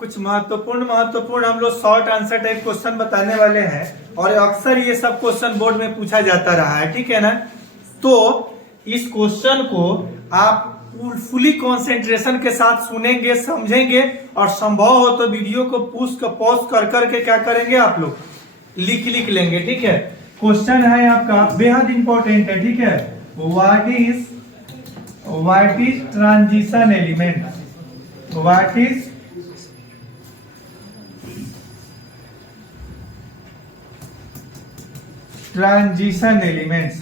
कुछ महत्वपूर्ण हम लोग शॉर्ट आंसर टाइप क्वेश्चन बताने वाले हैं और अक्सर ये सब क्वेश्चन बोर्ड में पूछा जाता रहा है, ठीक है ना। तो इस क्वेश्चन को आप फुली कंसंट्रेशन के साथ सुनेंगे, समझेंगे और संभव हो तो वीडियो को पॉज कर करके क्या करेंगे आप लोग लिख लेंगे, ठीक है। क्वेश्चन है आपका बेहद इंपॉर्टेंट है, ठीक है। What is transition element? What is transition elements?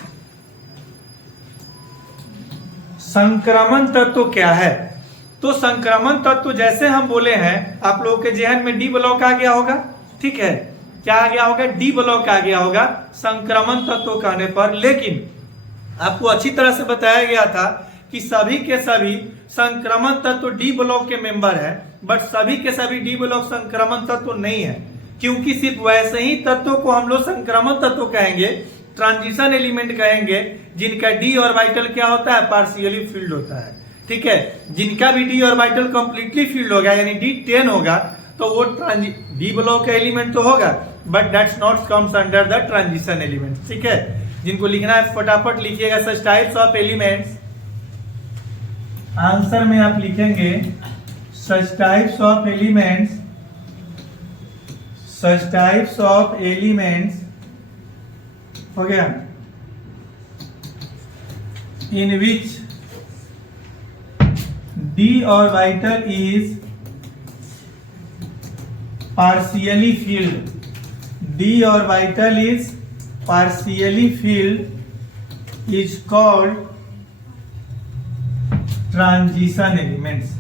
संक्रमण तत्व क्या है? तो संक्रमण तत्व जैसे हम बोले हैं, आप लोगों के जहन में डी ब्लॉक आ गया होगा, ठीक है। क्या आ गया होगा? डी ब्लॉक आ गया होगा संक्रमण तत्व कहने पर। लेकिन आपको अच्छी तरह से बताया गया था कि सभी के सभी संक्रमण तत्व डी ब्लॉक के मेंबर है, बट सभी के सभी डी ब्लॉक संक्रमण तत्व नहीं है, क्योंकि सिर्फ वैसे ही तत्वों को हम लोग संक्रमण तत्व कहेंगे, ट्रांजिशन एलिमेंट कहेंगे, जिनका डी ऑर्बिटल क्या होता है? पार्शियली फील्ड होता है, ठीक है। जिनका भी डी ऑर्बिटल कंप्लीटली फील्ड होगा यानी डी 10 होगा तो वो डी ब्लॉक का एलिमेंट तो होगा, but that's not comes under the transition element, ठीक है। जिनको लिखना है फटाफट लिखिएगा। Such types of elements, answer में आप लिखेंगे such types of elements, such types of elements हो गया in which D orbital is partially filled. D orbital is partially filled is called transition elements.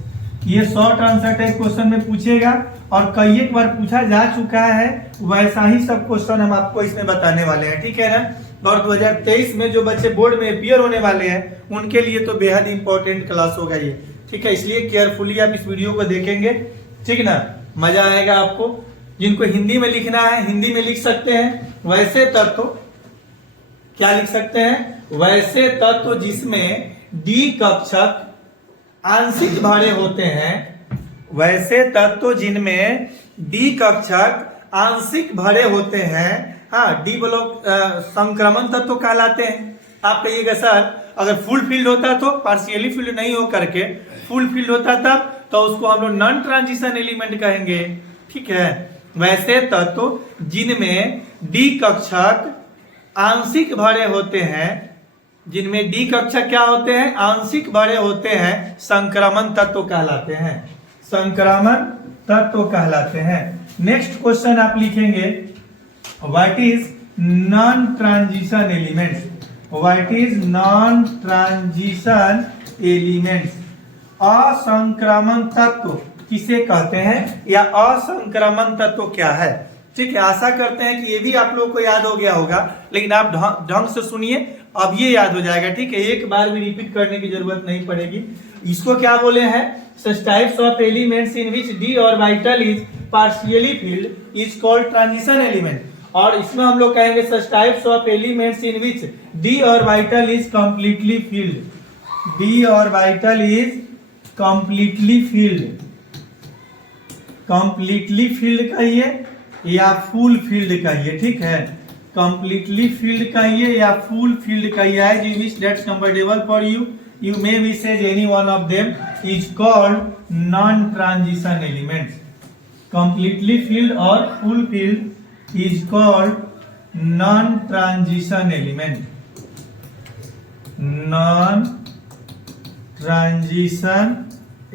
ये शॉर्ट आंसर टाइप क्वेश्चन में पूछेगा और कई एक बार पूछा जा चुका है, वैसा ही सब क्वेश्चन हम आपको इसमें बताने वाले हैं, ठीक है ना। और 2023 में जो बच्चे बोर्ड में अपीयर होने वाले हैं उनके लिए तो बेहद इंपॉर्टेंट क्लास होगा ये, ठीक है। इसलिए केयरफुली आप इस वीडियो को देखेंगे, ठीक ना, मजा आएगा आपको। जिनको हिंदी में लिखना है हिंदी में लिख सकते हैं। वैसे तत्व क्या लिख सकते हैं? वैसे तत्व जिसमें डी कक्षक आंशिक भरे होते हैं, वैसे तत्व जिनमें डी कक्षक आंशिक भरे होते हैं, हाँ, डी ब्लॉक संक्रमण तत्व कहलाते हैं। आप कहिएगा सर अगर फुल फील्ड होता तो, पार्शियली फील्ड नहीं हो करके फुल फील्ड होता तब तो उसको हम लोग नॉन ट्रांजिशन एलिमेंट कहेंगे, ठीक है। वैसे तत्व जिनमें डी कक्षक आंशिक भरे होते हैं, जिनमें डी कक्षक क्या होते हैं? आंशिक भरे होते हैं, संक्रमण तत्व कहलाते हैं, संक्रमण तत्व कहलाते हैं। नेक्स्ट क्वेश्चन आप लिखेंगे what is non transition elements? What is non transition elements? असंक्रमण तत्व किसे कहते हैं या असंक्रमण तत्व क्या है, ठीक है। आशा करते हैं कि ये भी आप लोगों को याद हो गया होगा, लेकिन आप ढंग से सुनिए, अब ये याद हो जाएगा, ठीक है। एक बार भी रिपीट करने की जरूरत नहीं पड़ेगी। इसको क्या बोले हैं? सच types of elements in which D orbital is partially field is called transition element. और इसमें हम लोग कहेंगे सच types of elements in which D orbital is completely field. D orbital is completely field, completely filled कहिए या full filled कहिए, ठीक है। कंप्लीटली फील्ड कहिए या फुल फील्ड कहिए, as you wish that's comfortable for you, you may be says any one of them is called non transition elements. Completely filled और full filled is called non transition element, non transition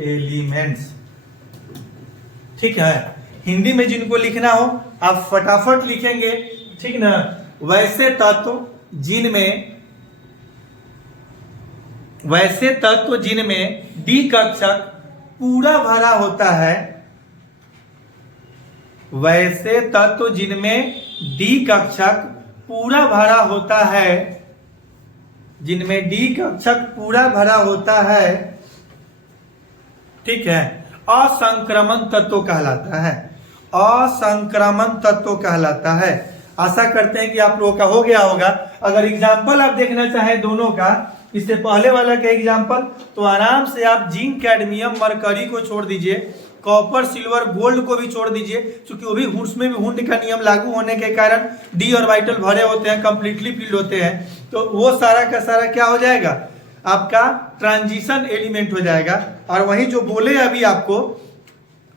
elements, ठीक है। हिंदी में जिनको लिखना हो आप फटाफट लिखेंगे, ठीक ना। वैसे तत्व जिनमें डी कक्षक पूरा भरा होता है, वैसे तत्व जिनमें डी कक्षक पूरा भरा होता है, जिनमें डी कक्षक पूरा भरा होता है, ठीक है, असंक्रमण तत्व कहलाता है, असंक्रमण तत्व कहलाता है। आशा करते हैं कि आप लोगों का हो गया होगा। अगर एग्जाम्पल आप देखना चाहें दोनों का, इससे पहले वाला का एग्जाम्पल, तो आराम से आप जिंक कैडमियम मरकरी को छोड़ दीजिए, कॉपर सिल्वर गोल्ड को भी छोड़ दीजिए, क्योंकि वो भी उसमें भी हुंड का नियम लागू होने के कारण डी ऑर्बिटल भरे होते हैं, कंप्लीटली फील्ड होते हैं, तो वो सारा का सारा क्या हो जाएगा, आपका ट्रांजिशन एलिमेंट हो जाएगा। और वही जो बोले अभी आपको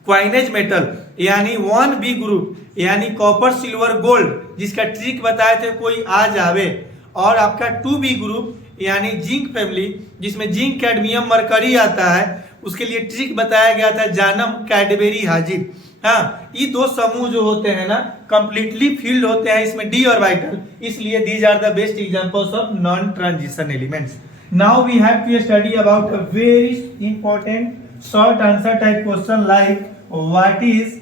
क्वाइनेज मेटल यानी 1b ग्रुप यानी कॉपर सिल्वर गोल्ड, जिसका ट्रिक बताए थे कोई आ जावे, और आपका 2b ग्रुप यानी जिंक फैमिली जिसमें जिंक कैडमियम मरकरी आता है, उसके लिए ट्रिक बताया गया था जानम कैडबेरी हाजिर। हाँ, ये दो समूह जो होते हैं ना कंप्लीटली फील्ड होते हैं, इसमें डी ऑर्बिटल, इसलिए these are the best examples of non transition elements. Now we have to study about a very important short answer type question like what is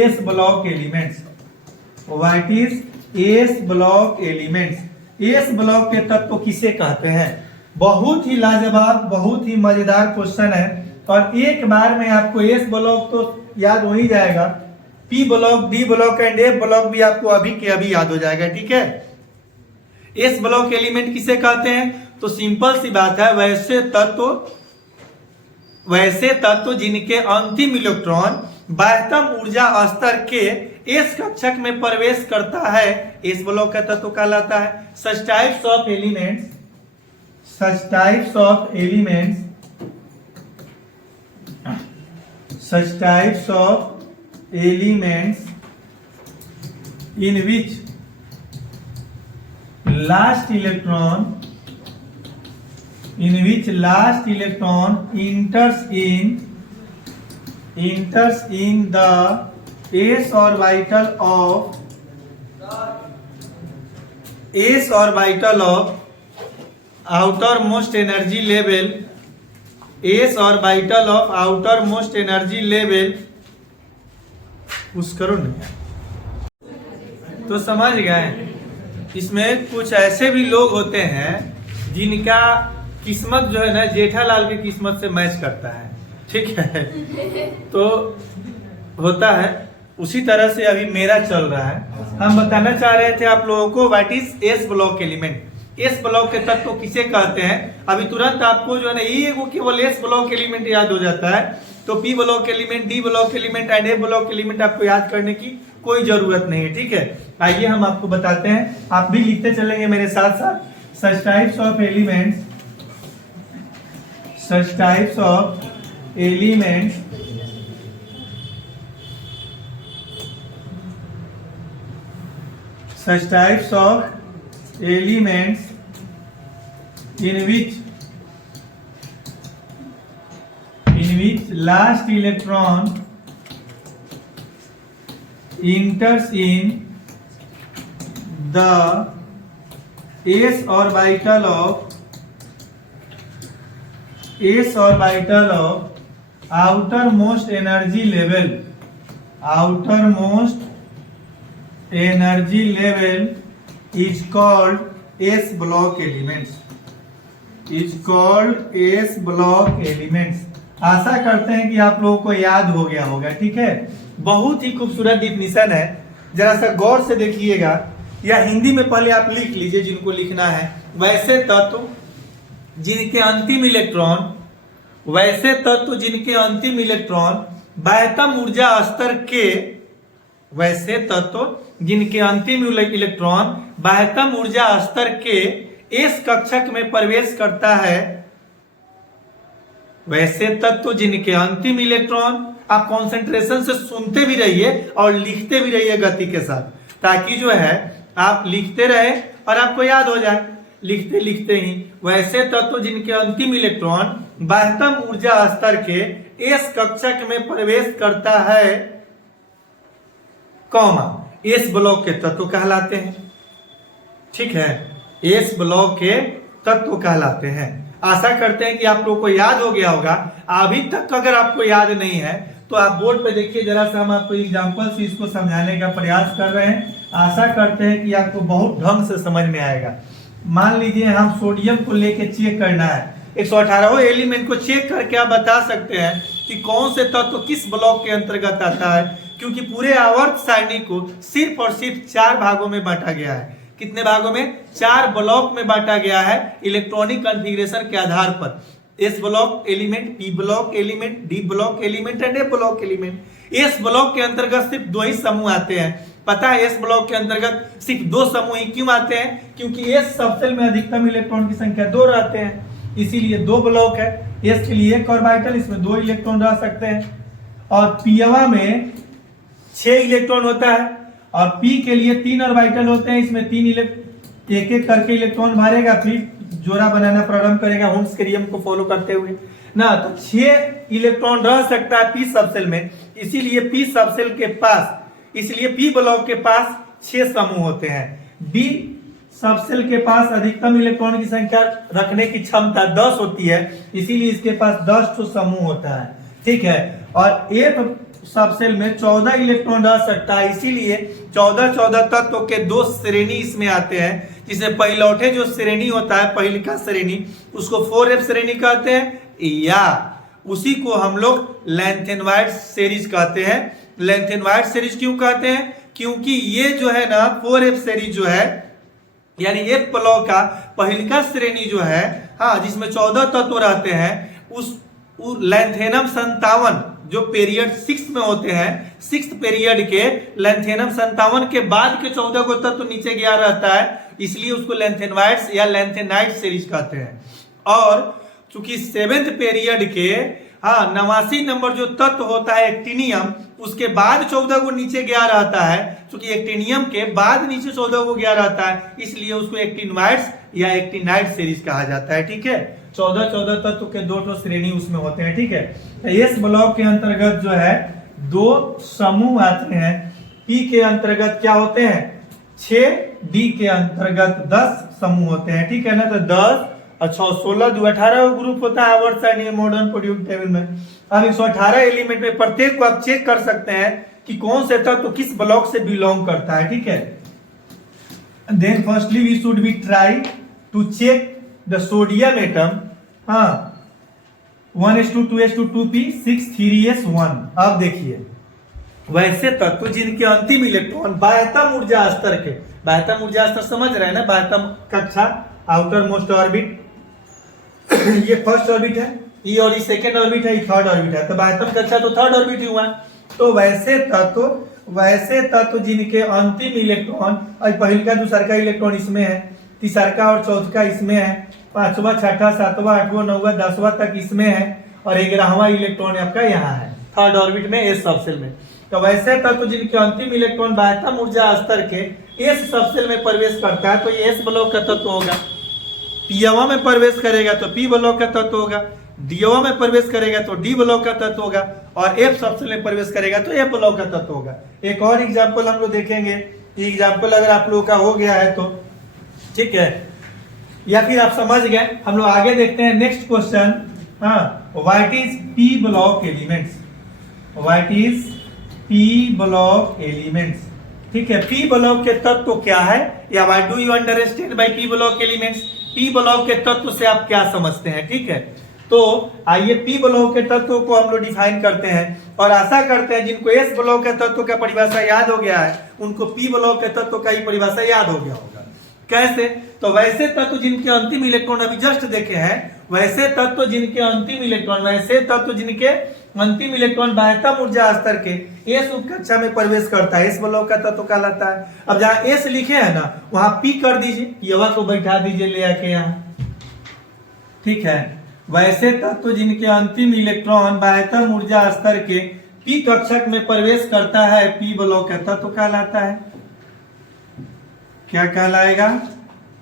s block elements. What is s block elements? S block के तत्व किसे कहते हैं? बहुत ही लाजवाब, बहुत ही मजेदार question है, और एक बार में आपको एस ब्लॉक तो याद हो ही जाएगा, P block, D block and F block भी आपको अभी के अभी याद हो जाएगा, ठीक है। एस ब्लॉक एलिमेंट किसे कहते हैं? तो सिंपल सी बात है, वैसे तत्व जिनके अंतिम इलेक्ट्रॉन बाह्यतम ऊर्जा स्तर के एस कक्षक में प्रवेश करता है, एस ब्लॉक का तत्व कहलाता है। Such types of elements in which last electron enters in the s orbital of outermost energy level push करो नहीं। तो समझ गए, इसमें कुछ ऐसे भी लोग होते हैं जिनका किस्मत जो है ना जेठालाल की किस्मत से मैच करता है, ठीक है, तो होता है उसी तरह से अभी मेरा चल रहा है। हम बताना चाह रहे थे आप लोगों को what is s block element. S block के तत्व किसे कहते हैं? अभी तुरंत आपको जो है ना ये वो केवल एस ब्लॉक एलिमेंट याद हो जाता है, तो P block element, D block element and A block element आपको याद करने की कोई जरूरत नहीं है, ठीक है। आइए हम आपको बताते हैं, आप भी लिखते चलेंगे मेरे साथ साथ। सच types of elements in which last electron enters in the s orbital of outermost energy level is called s block elements। आशा करते हैं कि आप लोगों को याद हो गया होगा, ठीक है। बहुत ही खूबसूरत डिफिनीशन है, जरा सा गौर से देखिएगा, या हिंदी में पहले आप लिख लीजिए जिनको लिखना है। वैसे तत्व जिनके अंतिम इलेक्ट्रॉन बाह्यतम ऊर्जा स्तर के एस कक्षक में प्रवेश करता है। वैसे तत्व जिनके अंतिम इलेक्ट्रॉन, आप कंसंट्रेशन से सुनते भी रहिए और लिखते भी रहिए गति के साथ, ताकि जो है आप लिखते रहे और आपको याद हो जाए लिखते लिखते ही। वैसे तत्व जिनके अंतिम इलेक्ट्रॉन बाह्यतम ऊर्जा स्तर के एस कक्षक में प्रवेश करता है, एस ब्लॉक के तत्व कहलाते हैं, ठीक है, एस ब्लॉक के तत्व कहलाते हैं। आशा करते हैं कि आप लोगों को याद हो गया होगा। अभी तक अगर आपको याद नहीं है तो आप बोर्ड पे देखिए, जरा सा हम आपको एग्जांपल से इसको समझाने का प्रयास कर रहे हैं। आशा करते हैं कि आपको बहुत ढंग से समझ में आएगा। मान लीजिए हम सोडियम को लेके चेक करना है, 118 एलिमेंट को चेक करके आप बता सकते हैं कि कौन से तत्व किस ब्लॉक के अंतर्गत आता है, क्योंकि पूरे आवर्त सारणी को सिर्फ और सिर्फ 4 भागों में बांटा गया है। कितने भागों में? 4 ब्लॉक में बांटा गया है इलेक्ट्रॉनिक कॉन्फ़िगरेशन के आधार पर। S block element, P block element, D block element and A block element. S block के अंतर्गत सिर्फ 2 ही समूह आते हैं। पता है एस ब्लॉक के अंतर्गत सिर्फ 2 समूह ही क्यों आते हैं? क्योंकि एस सबसेल में अधिकतम इलेक्ट्रॉन की संख्या 2 रहते हैं, इसीलिए 2 ब्लॉक है। एस के लिए 1 ऑर्बिटल, इसमें 2 इलेक्ट्रॉन रह सकते हैं। और पीवा में 6 इलेक्ट्रॉन होता है और पी के लिए 3 ऑर्बिटल होते हैं, इसमें 3 एक एक करके इलेक्ट्रॉन भरेगा, फिर जोड़ा बनाना प्रारंभ करेगा हुंस के नियम को फॉलो करते हुए ना। तो 6 इलेक्ट्रॉन रह सकता है पी सबसेल में, इसीलिए पी सबसेल के पास, इसलिए पी ब्लॉक के पास 6 समूह होते हैं। डी सबसेल के पास अधिकतम इलेक्ट्रॉन की संख्या रखने की क्षमता 10 होती है, इसीलिए इसके पास 10 समूह होता है, ठीक है। और एफ सबसेल में 14 इलेक्ट्रॉन रह सकता है, इसीलिए 14 तत्वों के 2 श्रेणी इसमें आते हैं, जिसमें पहलौठे जो श्रेणी होता है, पहली का श्रेणी, उसको 4f श्रेणी कहते हैं, या उसी को हम लोग लैंथेनवाइड सीरीज कहते हैं। लैंथेनवाइड सीरीज क्यों कहते हैं? क्योंकि ये जो है ना 4f सीरीज जो है, यानी एफ ब्लॉक का पहलिका श्रेणी जो है, हाँ, जिसमें 14 तत्व रहते हैं, उस लैंथेनम 57 जो पीरियड 6 में होते हैं, 6th पीरियड के लैंथेनम 57 के बाद के 14 को तत्व नीचे गया रहता है, इसलिए उसको लैंथेनवाइड्स या लैंथेनाइड सीरीज कहते हैं। और चूंकि 7th पीरियड के 89 नंबर जो तत्व होता है एक्टिनियम, उसके बाद 14 को नीचे गया रहता है, चूंकि एक्टिनियम के बाद नीचे 14 को गया रहता है, इसलिए उसको एक्टिनवाइड्स या एक्टिनाइड सीरीज कहा जाता है, ठीक है। 14 तत्व के 2 श्रेणी उसमें होते हैं, ठीक है। इस ब्लॉक के अंतर्गत जो है 2 समूह आते हैं। पी के अंतर्गत क्या होते हैं? 6, डी के अंतर्गत 10 समूह होते हैं, ठीक है ना। तो 10 और 6 16 2 18 ग्रुप होता है आवर्त सारणी मॉडर्न पीरियोडिक टेबल में। अब 118 एलिमेंट में प्रत्येक को आप चेक कर सकते हैं कि कौन से तत्व किस ब्लॉक से बिलोंग करता है, ठीक है। Then firstly we should be try to check the sodium atom, 1s2 6 3s1। अब देखिए वैसे तत्व जिनके अंतिम इलेक्ट्रॉन बाह्यतम ऊर्जा स्तर के, बाह्यतम ऊर्जा स्तर समझ रहे हैं ना, बाह्यतम कक्षा, आउटर मोस्ट ऑर्बिट, ये फर्स्ट ऑर्बिट है, ये और ये सेकेंड ऑर्बिट है, ये थर्ड ऑर्बिट है, तो बाह्यतम कक्षा तो थर्ड ऑर्बिट ही हुआ। तो वैसे तत्व जिनके अंतिम इलेक्ट्रॉन, और पहले का दूसरा का इलेक्ट्रॉन इसमें है, तीसरा का और चौथा का इसमें है, 5वां 6वां 7वां 8वां 9वां 10वां तक इसमें है, और 11वां इलेक्ट्रॉन आपका यहाँ है थर्ड ऑर्बिट में एस सबसेल में। तो वैसे तत्व जिनके अंतिम इलेक्ट्रॉन बाह्यतम ऊर्जा स्तर के एस सबसेल में प्रवेश करता है, तो ये एस ब्लॉक का तत्व होगा। पीवा में प्रवेश करेगा तो पी ब्लॉक का तत्व होगा, डीवा में प्रवेश करेगा तो डी ब्लॉक का तत्व होगा, और एफ सबसेल में प्रवेश करेगा तो एफ ब्लॉक का तत्व होगा। एक और एग्जाम्पल हम लोग देखेंगे, एग्जाम्पल अगर आप लोगों का हो गया है तो ठीक है, या फिर आप समझ गए, हम लोग आगे देखते हैं next question. What is P block elements? What is P block elements? ठीक है, पी ब्लॉक के तत्व क्या है, या what do you understand by P block elements? P block के तत्व से आप क्या समझते हैं, ठीक है। तो आइए पी ब्लॉक के तत्वों को हम लोग डिफाइन करते हैं, और आशा करते हैं जिनको एस ब्लॉक के तत्व का परिभाषा याद हो गया है, उनको पी ब्लॉक के तत्व का ही परिभाषा याद हो गया होगा। कैसे? तो वैसे तत्व जिनके अंतिम इलेक्ट्रॉन अभी जस्ट देखे हैं, वैसे तत्व जिनके अंतिम इलेक्ट्रॉन बाह्यतम ऊर्जा स्तर के एस उप कक्षा में प्रवेश करता है, एस ब्लॉक का तत्व कहलाता है। अब जहां एस लिखे हैं ना, वहां पी कर दीजिए, यवा को बैठा दीजिए ले आके यहाँ, ठीक है। वैसे तत्व जिनके अंतिम इलेक्ट्रॉन बाह्यतम ऊर्जा स्तर के पी कक्षक में प्रवेश करता है, पी ब्लॉक का तत्व कहलाता है। क्या कहलाएगा?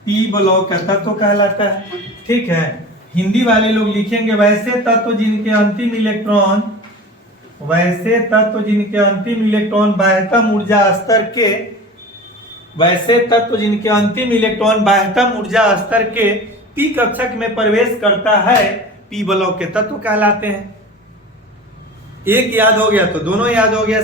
पी ब्लॉक का तत्व कहलाता है, ठीक है। हिंदी वाले लोग लिखेंगे वैसे तत्व जिनके अंतिम इलेक्ट्रॉन बाह्यतम ऊर्जा स्तर के, वैसे तत्व जिनके अंतिम इलेक्ट्रॉन बाह्यतम ऊर्जा स्तर के पी कक्षक में प्रवेश करता है, पी ब्लॉक के तत्व कहलाते हैं। एक याद हो गया तो दोनों याद हो गया।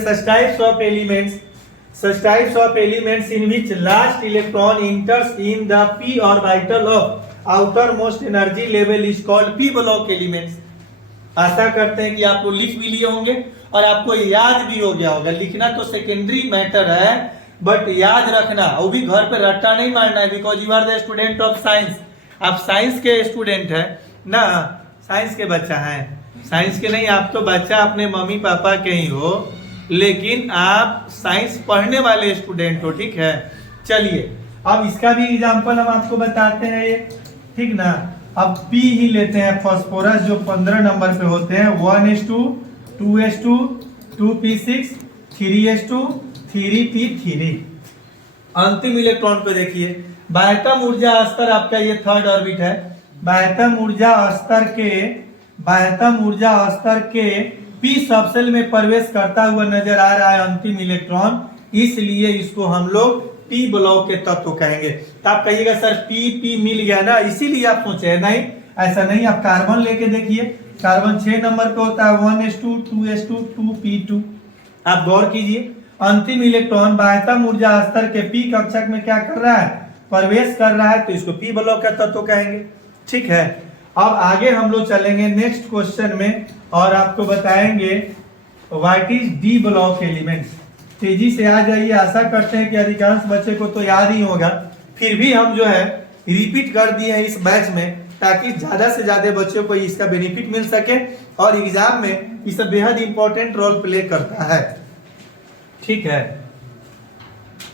such types of elements in which last electron enters in the p orbital of outermost energy level is called p block elements। आशा करते हैं कि आप लोग लिख भी लिए होंगे और आपको याद भी हो गया होगा। लिखना तो सेकेंडरी मैटर है, बट याद रखना, वो भी घर पे रट्टा नहीं मारना है, because you are the student of science. आप साइंस के स्टूडेंट है ना, साइंस के बच्चा हैं? साइंस के नहीं, आप तो बच्चा अपने मम्मी पापा के ही हो, लेकिन आप साइंस पढ़ने वाले स्टूडेंट हो, ठीक है। चलिए अब इसका भी एग्जांपल हम आपको बताते हैं ये, ठीक ना। अब P ही लेते हैं, फास्फोरस जो 15 नंबर पे होते हैं, 1s2 2s2 2p6 3s2 3p3। अंतिम इलेक्ट्रॉन पे देखिए, बाह्यतम ऊर्जा स्तर आपका ये थर्ड ऑर्बिट है। बाह्यतम ऊर्जा स्तर के p सबसेल में प्रवेश करता हुआ नजर आ रहा है अंतिम इलेक्ट्रॉन, इसलिए इसको हम लोग p ब्लॉक के तत्व कहेंगे। तो आप कहिएगा सर p मिल गया ना, इसीलिए आप सोचे, नहीं ऐसा नहीं। आप कार्बन लेके देखिए, कार्बन 6 नंबर पे होता है, 1s2 2s2 2p2। आप गौर कीजिए, अंतिम इलेक्ट्रॉन बाह्यतम ऊर्जा स्तर के p कक्षक में क्या कर रहा है, प्रवेश कर रहा है, तो इसको p ब्लॉक का तत्व कहेंगे, ठीक है। अब आगे हम लोग चलेंगे नेक्स्ट क्वेश्चन में और आपको बताएंगे what is D block elements. तेजी से आ जाइए, आशा करते हैं कि अधिकांश बच्चे को तो याद ही होगा, फिर भी हम जो है रिपीट कर दिए हैं इस बैच में, ताकि ज्यादा से ज्यादा बच्चों को इसका बेनिफिट मिल सके और एग्जाम में इस बेहद इंपॉर्टेंट रोल प्ले करता है, ठीक है।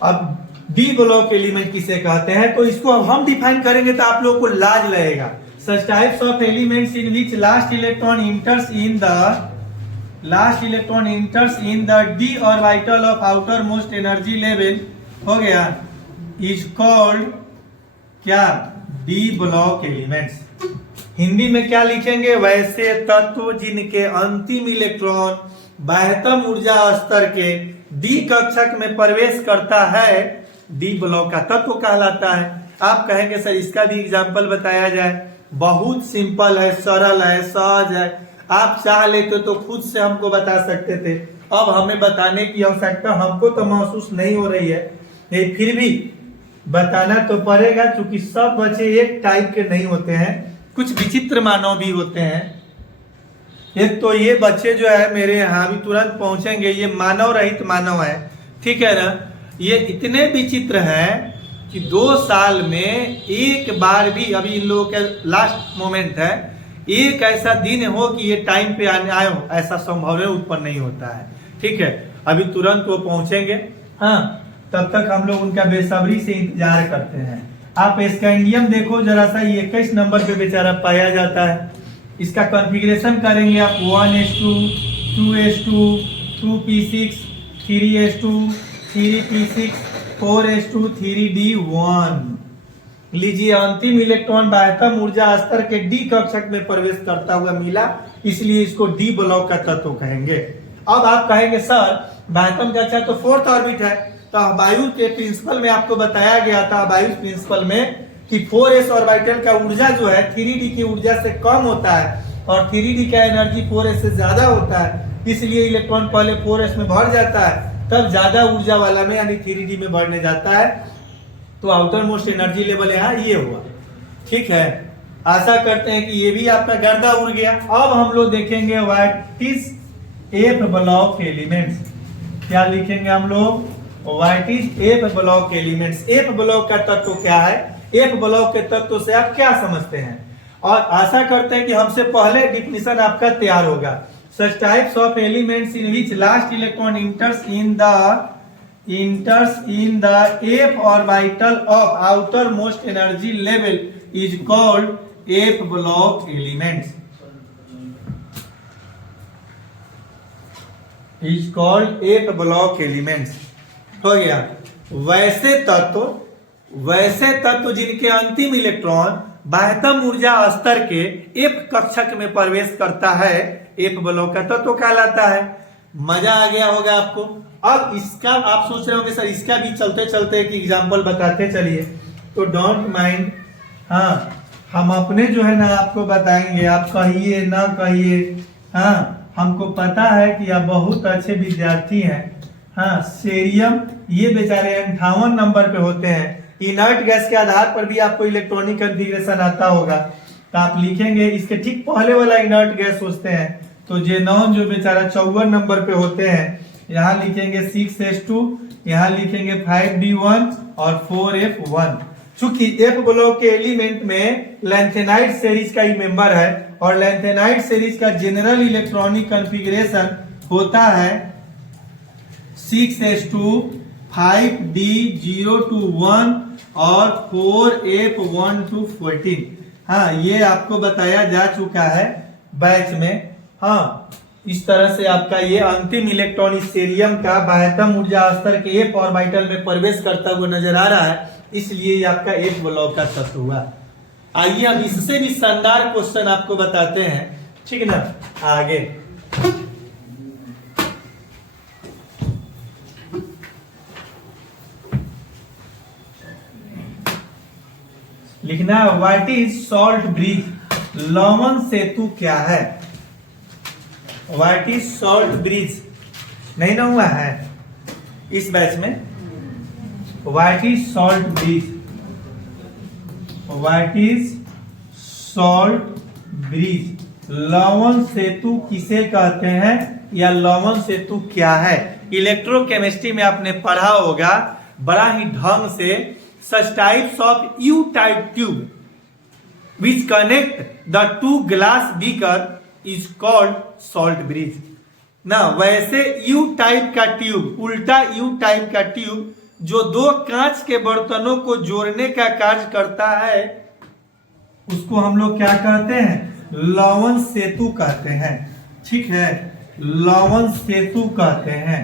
अब डी ब्लॉक एलिमेंट किसे कहते हैं, तो इसको अब हम डिफाइन करेंगे तो आप लोगों को लाज लगेगा। Such types of elements in which last electron enters in the d orbital of outermost energy level, हो गया, is called क्या, डी ब्लॉक एलिमेंट्स। हिंदी में क्या लिखेंगे, वैसे तत्व जिनके अंतिम इलेक्ट्रॉन बाह्यतम ऊर्जा स्तर के डी कक्षक में प्रवेश करता है, डी ब्लॉक का तत्व कहलाता है। आप कहेंगे सर इसका भी एग्जाम्पल बताया जाए, बहुत सिंपल है, सरल है, सहज है, आप चाह लेते तो खुद से हमको बता सकते थे, अब हमें बताने की आवश्यकता हमको तो महसूस नहीं हो रही है, लेकिन फिर भी बताना तो पड़ेगा, क्योंकि सब बच्चे एक टाइप के नहीं होते हैं, कुछ विचित्र मानव भी होते हैं। एक तो ये बच्चे जो है मेरे यहाँ भी तुरंत पहुंचेंगे, ये मानव रहित मानव है, ठीक है ना। ये इतने विचित्र हैं कि 2 साल में एक बार भी, अभी इन लोगों का लास्ट मोमेंट है, एक ऐसा दिन हो कि ये टाइम पे आए हो, ऐसा संभव उत्पन्न नहीं होता है, ठीक है। अभी तुरंत वो पहुंचेंगे, हाँ, तब तक हम लोग उनका बेसब्री से इंतजार करते हैं। आप स्कैंडियम देखो जरा सा, 21 नंबर पे बेचारा पाया जाता है। इसका कॉन्फ़िगरेशन करेंगे आप 1s2 2s2 2p6 3s2 3p6 4s2 3d1। लीजिए, अंतिम इलेक्ट्रॉन बाह्यतम ऊर्जा स्तर के डी कक्षक में प्रवेश करता हुआ मिला, इसलिए इसको डी ब्लॉक का तत्व कहेंगे। अब आप कहेंगे सर बाह्यतम कक्षक तो 4th ऑर्बिट है, तो वायु के प्रिंसिपल में आपको बताया गया था, वायु प्रिंसिपल में, कि 4s ऑर्बिटल का ऊर्जा जो है 3d की ऊर्जा से कम होता है और 3d का एनर्जी 4s से ज्यादा होता है, इसलिए इलेक्ट्रॉन पहले 4s में भर जाता है, तब ज्यादा ऊर्जा वाला में यानी 3d में बढ़ने जाता है। तो आउटर मोस्ट एनर्जी लेवल यहाँ ये हुआ, ठीक है। आशा करते हैं कि ये भी आपका गर्दा उड़ गया। अब हम लोग देखेंगे what is F block elements. क्या लिखेंगे हम लोग, what is F block elements. F block का तत्व क्या है, एफ ब्लॉक के तत्व से आप क्या समझते हैं, और आशा करते हैं कि हमसे पहले डिफिनेशन आपका तैयार होगा। Such types of elements in which last electron enters in the f orbital of outermost energy level is called f block elements. Is called f block elements. हो गया। वैसे तत्व जिनके अंतिम इलेक्ट्रॉन बाह्यतम ऊर्जा स्तर के एफ कक्षक में प्रवेश करता है, एफ ब्लॉक का तत्व कहलाता है। मजा आ गया होगा आपको। अब इसका आप सोच रहे होंगे सर इसका भी चलते चलते एक एग्जांपल बताते चलिए, तो डोंट माइंड, हाँ हम अपने जो है ना आपको बताएंगे, आप कहिए ना कहिए, हाँ हमको पता है कि आप बहुत अच्छे विद्यार्थी हैं। हाँ, सेरियम ये बेचारे 58 नंबर पे होते हैं। इनर्ट गैस के आधार पर भी आपको इलेक्ट्रॉनिक कॉन्फ़िगरेशन आता होगा, तो आप लिखेंगे इसके ठीक पहले वाला इनर्ट गैस सोचते हैं, तो जेनॉन जो बेचारा 54 नंबर पे होते हैं, यहाँ लिखेंगे 6s2, यहाँ लिखेंगे 5d1 और 4f1। चूंकि एफ ब्लॉक के एलिमेंट में लैंथेनाइड सीरीज का ही मेंबर है और लैंथेनाइड सीरीज का जनरल इलेक्ट्रॉनिक कॉन्फ़िगरेशन होता है 6s2 5d021 और 4f1 हाँ, ये आपको बताया जा चुका है बैच में। हाँ, इस तरह से आपका ये अंतिम इलेक्ट्रॉन इस सीरियम का बाह्यतम ऊर्जा स्तर के एफ ऑर्बिटल में प्रवेश करता हुआ नजर आ रहा है, इसलिए ये आपका एफ ब्लॉक का तत्व हुआ। आइए अब इससे भी शानदार क्वेश्चन आपको बताते हैं, ठीक ना। आगे लिखना, व्हाट इज सॉल्ट ब्रिज, लवण सेतु क्या है। व्हाट इज सॉल्ट ब्रिज नहीं ना हुआ है इस बैच में। What is salt bridge, what is salt bridge, लवण सेतु किसे कहते हैं या लवण सेतु क्या है। इलेक्ट्रोकेमिस्ट्री में आपने पढ़ा होगा बड़ा ही ढंग से, such types of U-type tube which connect the two glass beaker is called salt bridge। ना वैसे U टाइप का ट्यूब, उल्टा U टाइप का ट्यूब जो दो कांच के बर्तनों को जोड़ने का कार्य करता है, उसको हम लोग क्या कहते हैं, लवण सेतु कहते हैं। ठीक है, लवण सेतु कहते हैं,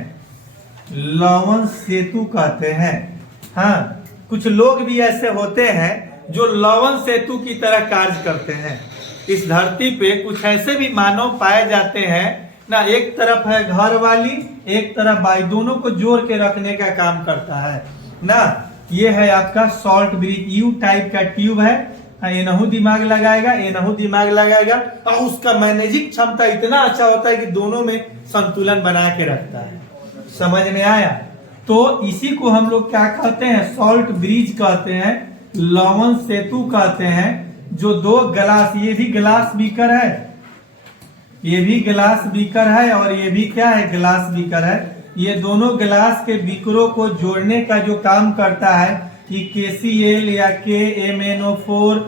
लवण सेतु कहते हैं। हाँ, कुछ लोग भी ऐसे होते हैं जो लवण सेतु की तरह कार्य करते हैं। इस धरती पे कुछ ऐसे भी मानव पाए जाते हैं ना, एक तरफ है घर वाली, एक तरफ बाई, दोनों को जोड़ के रखने का काम करता है ना। ये है आपका सॉल्ट ब्रिज, यू टाइप का ट्यूब है। ये नहु दिमाग लगाएगा, ये नहु दिमाग लगाएगा, और उसका मैनेजिंग क्षमता इतना अच्छा होता है कि दोनों में संतुलन बना के रखता है। समझ में आया। तो इसी को हम लोग क्या कहते हैं, सॉल्ट ब्रिज कहते हैं, लवण सेतु कहते हैं। जो दो गिलास, ये भी गिलास बीकर है, ये भी गिलास बीकर है और ये भी क्या है, गिलास बीकर है। ये दोनों गिलास के बीकरों को जोड़ने का जो काम करता है कि KCl या KMnO4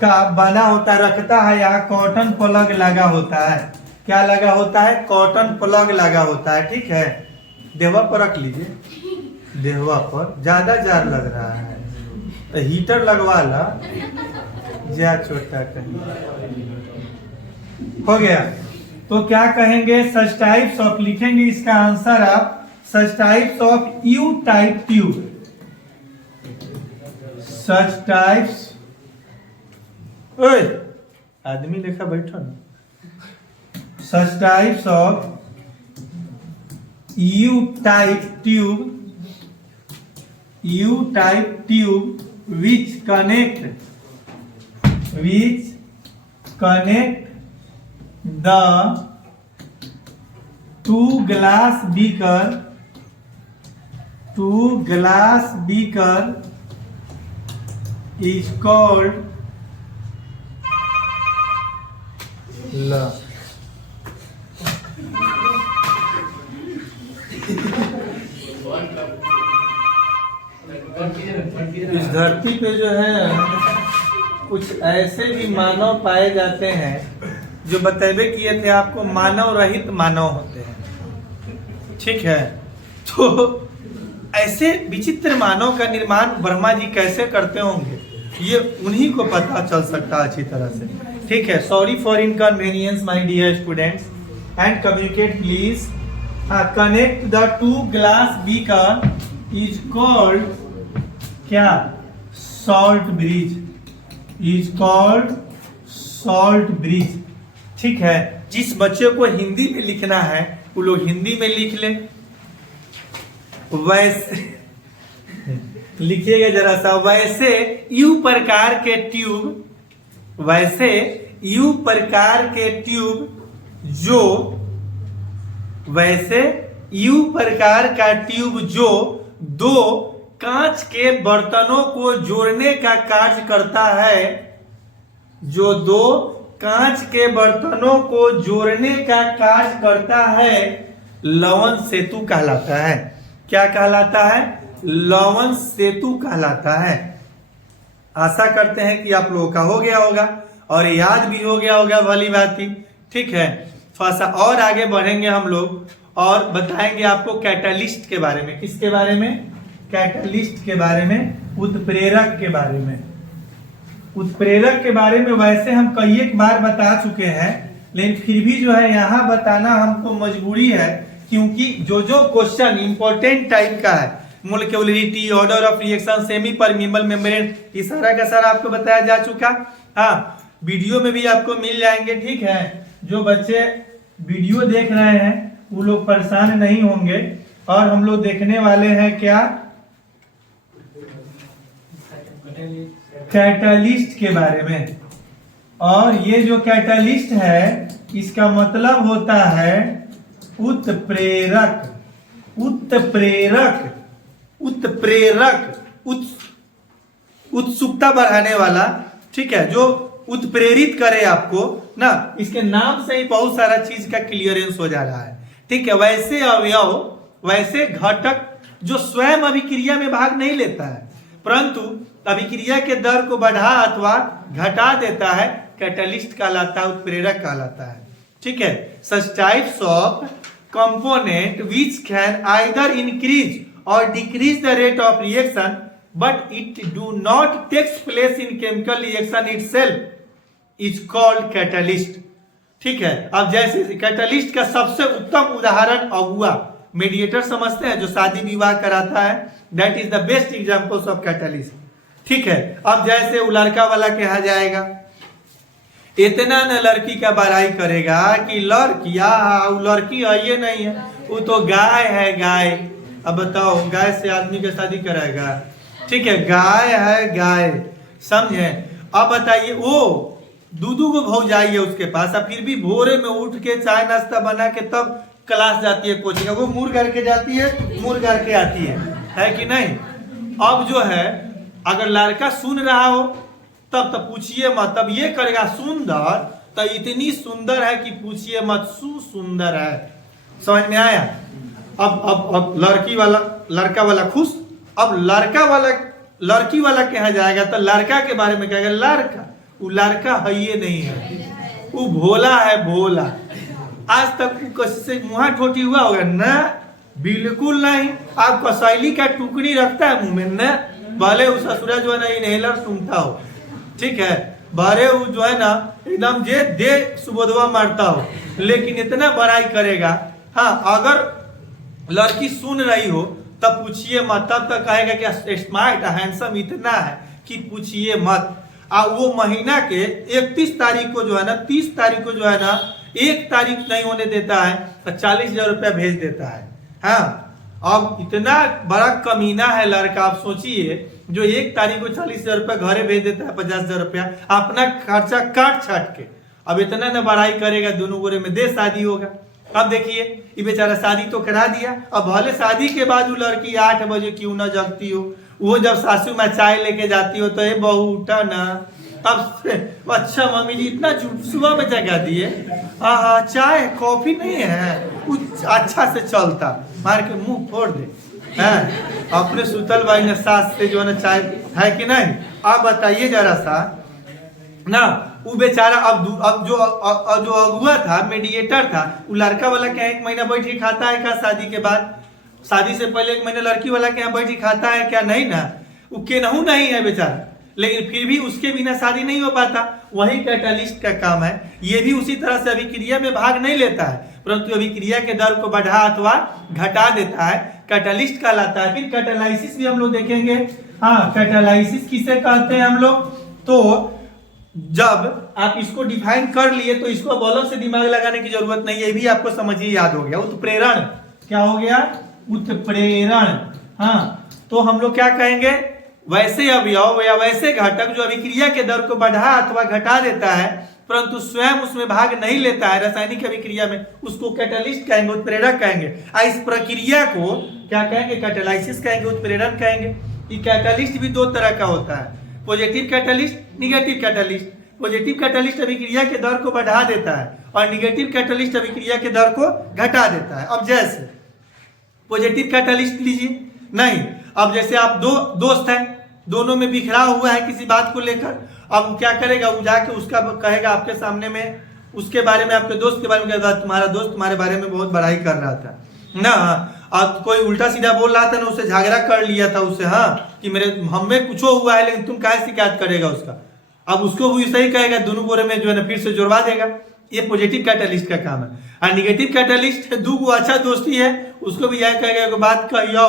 का बना होता रखता है। यहाँ कॉटन प्लग लगा होता है। क्या लगा होता है, कॉटन प्लग लगा होता है। ठीक है, देहवा पर रख लीजिए, देहवा पर ज्यादा जार लग रहा है तो हीटर लगवा ला, जा छोटा कहीं हो गया। तो क्या कहेंगे, सच टाइप्स ऑफ, लिखेंगे इसका आंसर आप, सच types of you type tube, such types, ओए आदमी लेखा बैठो ना, सच types of U-type tube which connect the two glass beaker is called इस धरती पे जो है कुछ ऐसे भी मानव पाए जाते हैं जो बतेबे किए थे आपको, मानव रहित मानव होते हैं। ठीक है, तो ऐसे विचित्र मानव का निर्माण ब्रह्मा जी कैसे करते होंगे, ये उन्हीं को पता चल सकता है अच्छी तरह से। ठीक है, sorry for inconvenience my dear students and communicate please. Connect the two glass beaker is called क्या, salt bridge, is called salt bridge. ठीक है, जिस बच्चे को हिंदी में लिखना है वो लोग हिंदी में लिख ले, वैसे लिखिएगा जरा सा। वैसे यू प्रकार के ट्यूब, वैसे यू प्रकार के ट्यूब जो, वैसे यू प्रकार का ट्यूब जो दो कांच के बर्तनों को जोड़ने का कार्य करता है, जो दो कांच के बर्तनों को जोड़ने का कार्य करता है, लवण सेतु कहलाता है। क्या कहलाता है, लवण सेतु कहलाता है। आशा करते हैं कि आप लोगों का हो गया होगा और याद भी हो गया होगा, भली बात ही। ठीक है, थोड़ा सा और आगे बढ़ेंगे हम लोग और बताएंगे आपको कैटलिस्ट के बारे में। किसके बारे में? कैटलिस्ट के बारे में, उत्प्रेरक के बारे में। उत्प्रेरक के बारे में वैसे हम कई एक बार बता चुके हैं, लेकिन फिर भी जो है यहाँ बताना हमको मजबूरी है, क्योंकि जो क्वेश्चन इंपॉर्टेंट टाइप का है, molecularity, order of reaction, semi permeable membrane, ये सारा का सारा आपको बताया जा चुका। हाँ, वीडियो में भी आपको मिल जाएंगे। ठीक है, जो बच्चे वीडियो देख रहे हैं वो लोग परेशान नहीं होंगे। और हम लोग देखने वाले हैं क्या? कैटलिस्ट के बारे में। और ये जो कैटलिस्ट है इसका मतलब होता है उत्प्रेरक। उत्प्रेरक, उत्प्रेरक, उत्सुकता बढ़ाने वाला। ठीक है, जो उत्प्रेरित करे आपको ना, इसके नाम से ही बहुत सारा चीज का क्लियरेंस हो जा रहा है। ठीक है, वैसे अवयव, वैसे घटक जो स्वयं अभिक्रिया में भाग नहीं लेता है परंतु अभिक्रिया के दर को बढ़ा अथवा घटा देता है, कैटलिस्ट कहलाता है, उत्प्रेरक कहलाता है। ठीक है, such types of component which can either increase और decrease the rate of reaction but it do not takes place in chemical reaction itself is called catalyst. ठीक है, अब जैसे कैटलिस्ट का सबसे उत्तम उदाहरण अगुआ, मेडिएटर समझते हैं, जो शादी विवाह कराता है, that is the best examples of catalyst. ठीक है, अब जैसे वो लड़का वाला कहा जाएगा, इतना न लड़की का बड़ाई करेगा कि लड़किया, वो लड़की है ये नहीं है, वो तो गाय है, गाय। अब बताओ, गाय से आदमी का शादी कराएगा? ठीक है, गाय है, गाय, समझे? अब बताइए, वो दूधू को भौजाई है उसके पास, अब फिर भी भोरे में उठ के चाय नाश्ता बना के तब क्लास जाती है, कोचिंग, वो मुर करके जाती है, मुर करके आती है कि नहीं? अब जो है, अगर लड़का सुन रहा हो तब पूछिए मत, तब ये करेगा सुंदर, तो इतनी सुंदर है कि पूछिए मत, सुंदर है। समझ में आया? अब लड़की वाला, लड़का वाला खुश। अब लड़का वाला, लड़की वाला कहा जाएगा तो लड़का के बारे में कहेगा लड़का, वो लड़का है ये नहीं है, वो भोला है, भोला। आज तक किसी मुँह ठोटी हुआ होगा ना? बिल्कुल नहीं। आप कसैली का टुकड़ी रखता है मुंह में ना, भले वो ससुरा जो है ना इनहेलर सूंघता हो। ठीक है, भले वो जो है ना एकदम जे दे सुबोधवा मारता हो, लेकिन इतना बड़ाई करेगा। हाँ, अगर लड़की सुन रही हो तब पूछिए मत, तब तक कहेगा कि स्मार्ट हैंडसम इतना है कि पूछिए मत। वो महीना के 31 तारीख को जो है ना, 30 तारीख को जो है ना, 1 तारीख नहीं होने देता है तो 40,000 रुपया भेज देता है। हाँ, अब इतना बड़ा कमीना है लड़का, आप सोचिए, जो 1 तारीख को 40,000 रुपया घरे भेज देता है, 50,000 रुपया अपना खर्चा काट छाट के। अब इतना न बड़ाई करेगा, दोनों गोरे में दे शादी होगा। अब देखिए, ये बेचारा शादी तो करा दिया, अब भले शादी के बाद वो लड़की 8 बजे क्यों ना जगती हो, वो जब सासू में चाय लेके जाती हो तो ये बहू उठा ना, अब अच्छा मम्मी जी इतना सुबह में जगा दिए, हाँ चाय कॉफी नहीं है, कुछ अच्छा से चलता, मार के मुंह फोड़ दे हैं। अपने सुतल भाई ने सास से जो है ना चाय है कि नहीं? आप बताइए जरा सा ना, वो बेचारा अब जो अगुआ था, मेडिएटर था, वो लड़का वाला क्या 1 महीना बैठ के खाता है क्या? शादी के बाद, शादी से पहले 1 महीना लड़की वाला क्या बैठ के खाता है क्या? नहीं ना, वो केनहू नहीं है बेचारा, लेकिन फिर भी उसके बिना शादी नहीं हो पाता। वही कैटलिस्ट का काम है। ये भी उसी तरह से अभिक्रिया में भाग नहीं लेता है, परंतु अभिक्रिया के दर को बढ़ा अथवा घटा देता है, कैटलिस्ट कहलाता है। फिर कैटालाइसिस भी हम लोग देखेंगे। हाँ, कैटालाइसिस किसे कहते हैं हम लोग? तो जब आप इसको डिफाइन कर लिए तो इसको अब अलग से दिमाग लगाने की जरूरत नहीं है, ये भी आपको समझिए, याद हो गया। उत्प्रेरण क्या हो गया? उत्प्रेरण। हाँ, तो हम लोग क्या कहेंगे? वैसे अवयव या वैसे घटक जो अभिक्रिया के दर को बढ़ा अथवा घटा देता है परंतु स्वयं उसमें भाग नहीं लेता है रासायनिक अभिक्रिया में, उसको कैटलिस्ट कहेंगे, उत्प्रेरक कहेंगे। इस प्रक्रिया को क्या कहेंगे? कैटालाइसिस कहेंगे, उत्प्रेरण कहेंगे। ये कैटलिस्ट भी 2 तरह का होता है, positive catalyst, negative catalyst. Positive catalyst अभिक्रिया के दर को बढ़ा देता है और निगेटिव कैटलिस्ट अभिक्रिया के दर को घटा देता है। अब जैसे पॉजिटिव कैटलिस्ट लीजिए, नहीं, अब जैसे आप 2 दोस्त हैं, दोनों में बिखरा हुआ है किसी बात को लेकर। अब वो क्या करेगा, वो जाके उसका कहेगा आपके सामने में, उसके बारे में, आपके दोस्त के बारे में कहेगा तुम्हारा दोस्त तुम्हारे बारे में बहुत बड़ाई कर रहा था ना, अब कोई उल्टा सीधा बोल रहा था ना, उससे झगड़ा कर लिया था उससे, हाँ कि मेरे हमें कुछ हुआ है लेकिन तुम काहे शिकायत करेगा उसका। अब उसको वो सही कहेगा, दोनों बोरे में जो है ना फिर से जुड़वा देगा। ये पॉजिटिव कैटलिस्ट का काम है। और निगेटिव कैटलिस्ट दू गो अच्छा दोस्ती है, उसको भी यह कहेगा एगो बात कहियो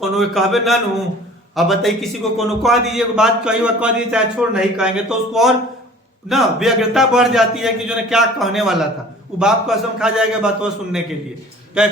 कोनो कहबे ना नू, अब बताइए किसी को कोनो कह दीजिए एगो बात कहियो, कह दीजिए चाहे छोड़ नहीं कहेंगे तो उसको और ना व्यग्रता बढ़ जाती है कि जो ना क्या कहने वाला था। वो बाप कसम खा जाएगा बात सुनने के लिए, ना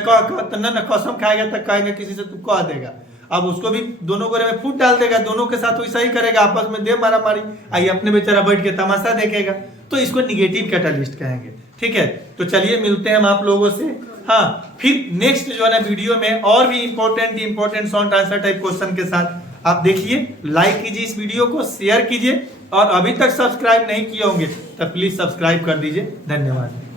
कसम खाएगा तक कहेंगे किसी से तू कह देगा। अब उसको भी दोनों गोरे में फूट डाल देगा, दोनों के साथ वैसा ही करेगा, आपस में दे मारा मारी, आई अपने बेचारा बैठ के तमाशा देखेगा। तो इसको निगेटिव कैटलिस्ट कहेंगे। ठीक है, तो चलिए मिलते हैं हम आप लोगों से, हाँ फिर नेक्स्ट जो है ना वीडियो में और भी important short answer type question के साथ। आप देखिए, लाइक कीजिए इस वीडियो को, शेयर कीजिए, और अभी तक सब्सक्राइब नहीं किए होंगे तो प्लीज सब्सक्राइब कर दीजिए। धन्यवाद।